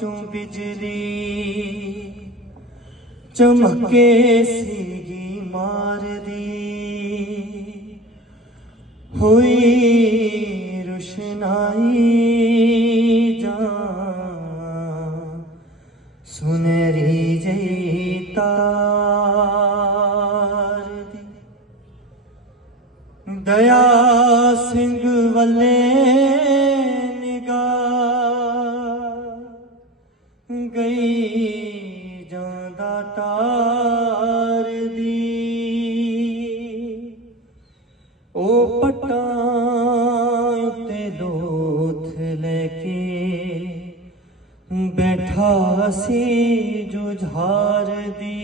ਚੋਂ ਬਿਜਲੀ ਚਮਕੇ ਸੀਗੀ ਮਾਰਦੀ। ਹੋਈ ਰੁਸ਼ਨਾਈ ਜਾਂ ਸੁਨਹਿਰੀ ਜਈ ਤਾਰ ਦੀ। ਦਇਆ ਸਿੰਘ ਵੱਲੇ ਗਈ ਜਾਂਦਾ ਤਾਰ ਦੀ। ਉਹ ਪਟਾਂ ਉੱਤੇ ਲੋਥ ਲੈ ਕੇ ਬੈਠਾ ਸੀ ਜੁਝਾਰ ਦੀ।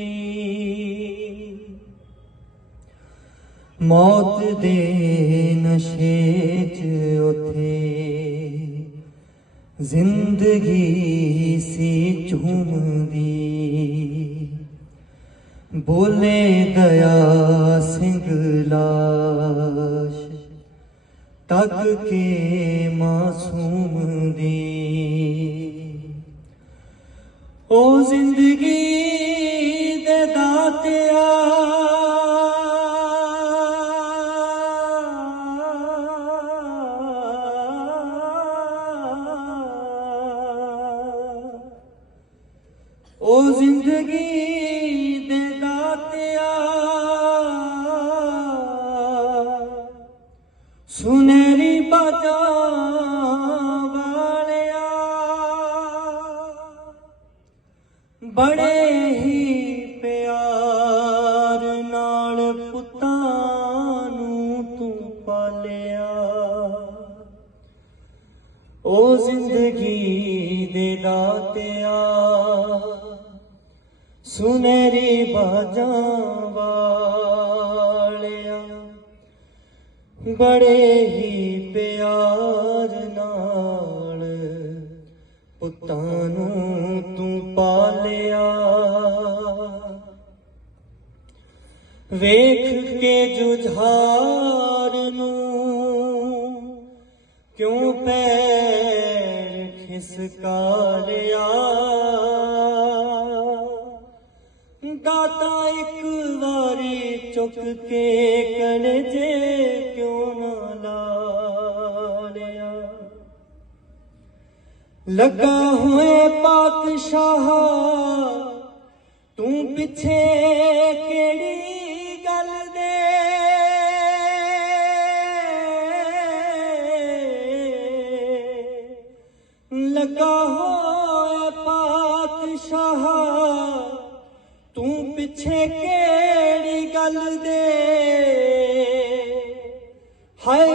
ਮੌਤ ਦੇ ਨਸ਼ੇ 'ਚ ਉਥੇ ਜ਼ਿੰਦਗੀ ਸੀ ਝੂਮਦੀ। ਬੋਲੇ ਦਇਆ ਸਿੰਘ ਲਾਸ਼ ਤੱਕ ਕੇ ਮਾਸੂਮ ਦੀ। ਉਹ ਜ਼ਿੰਦਗੀ ਉਹ ਜ਼ਿੰਦਗੀ ਦੇ ਦਾਤਿਆ। ਸੁਨਹਿਰੀ ਬਾਜਾਂ ਵਾਲਿਆ। ਬੜੇ ਹੀ ਪਿਆਰ ਨਾਲ ਪੁੱਤਾਂ ਨੂੰ ਤੂੰ ਪਾਲਿਆ। ਉਹ ਜ਼ਿੰਦਗੀ ਸੁਨਹਿਰੀ ਬਾਜਾਂ ਵਾਲਿਆ, ਬੜੇ ਹੀ ਪਿਆਰ ਨਾਲ ਪੁੱਤਾਂ ਨੂੰ ਤੂੰ ਪਾਲਿਆ। ਵੇਖ ਕੇ ਜੁਝਾਰ ਨੂੰ ਕਿਉਂ ਪੈਰ ਖਿਸਕਾ ਲਿਆ? هڪ وري چڪي ڪڻ جي ڪو نه لڳا هو پاتشاهه تون پڇي ڪڙهي گل لڳا هو ਪਿੱਛੇ ਕਿਹੜੀ ਗੱਲ ਦੇ? ਹਾਏ